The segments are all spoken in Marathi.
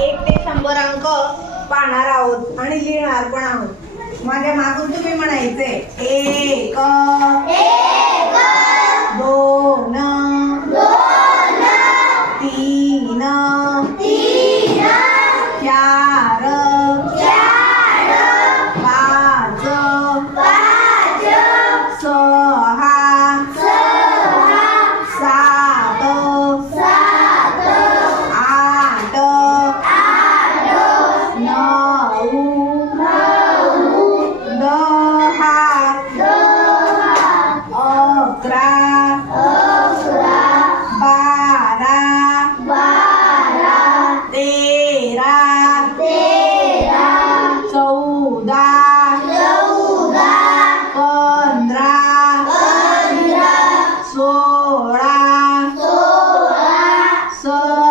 एक ते शंभर अंक पाहणार आहोत आणि लिहिणार पण आहोत. माझ्या मागून तुम्ही म्हणायचे एक Senhor.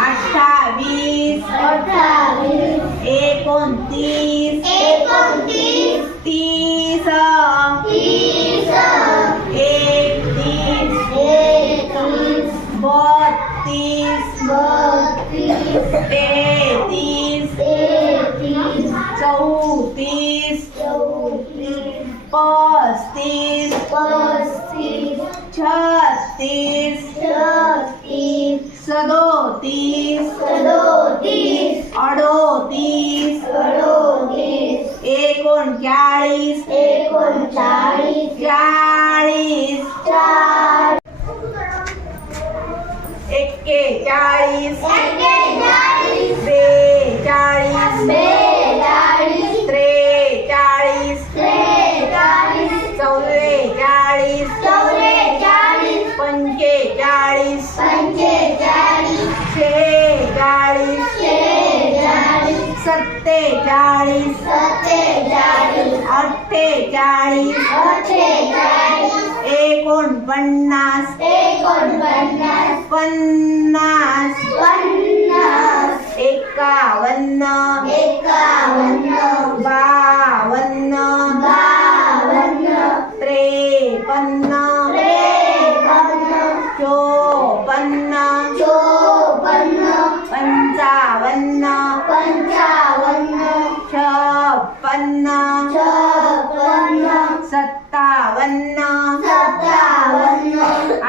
अठ्ठावीस एकोणतीस तीस एकतीस बत्तीस तेहतीस चौतीस पस्तीस अडोतीस एकोणचाळीस एकोणचाळीस चाळीस चार एक्केचाळीस एक्केचाळीस बेचाळीस बेचाळीस अठ्ठेचाळीस. अठ्ठेचाळीस. एकोणपन्नास. एकोणपन्नास. पन्नास. पन्नास. एकावन्न. एकावन्न. बावन्न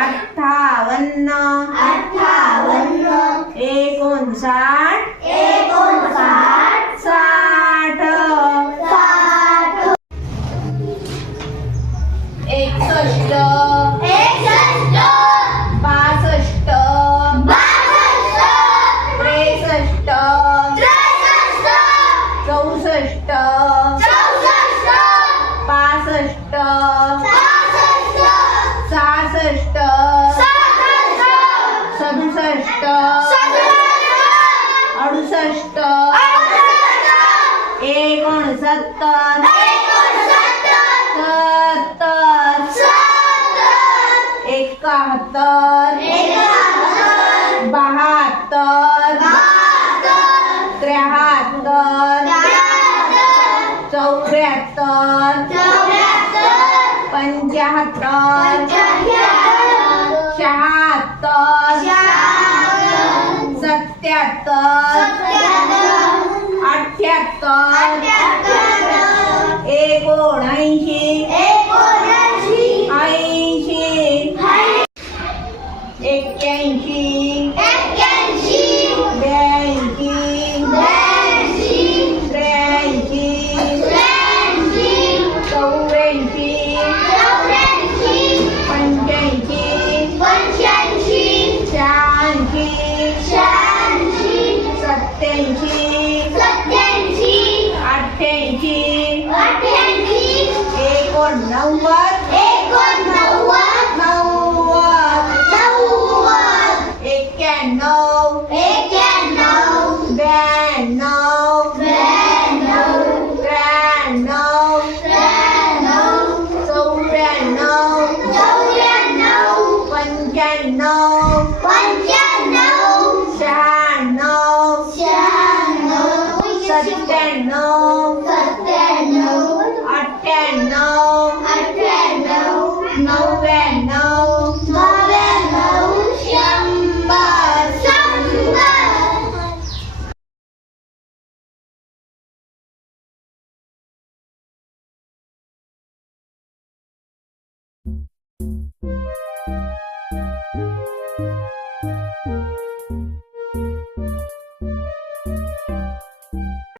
अठ्ठावन्न. अठ्ठावन्न. एकोणसाठ. एकोणसाठ. साठ. साठ. एकसष्ट. अडुसष्ट. एकोणसत्तर. सत्तर. एकाहत्तर. बहात्तर. त्र्याहत्तर. चौऱ्याहत्तर. पंच्याहत्तर. God. એકોણ નંબર એકોણ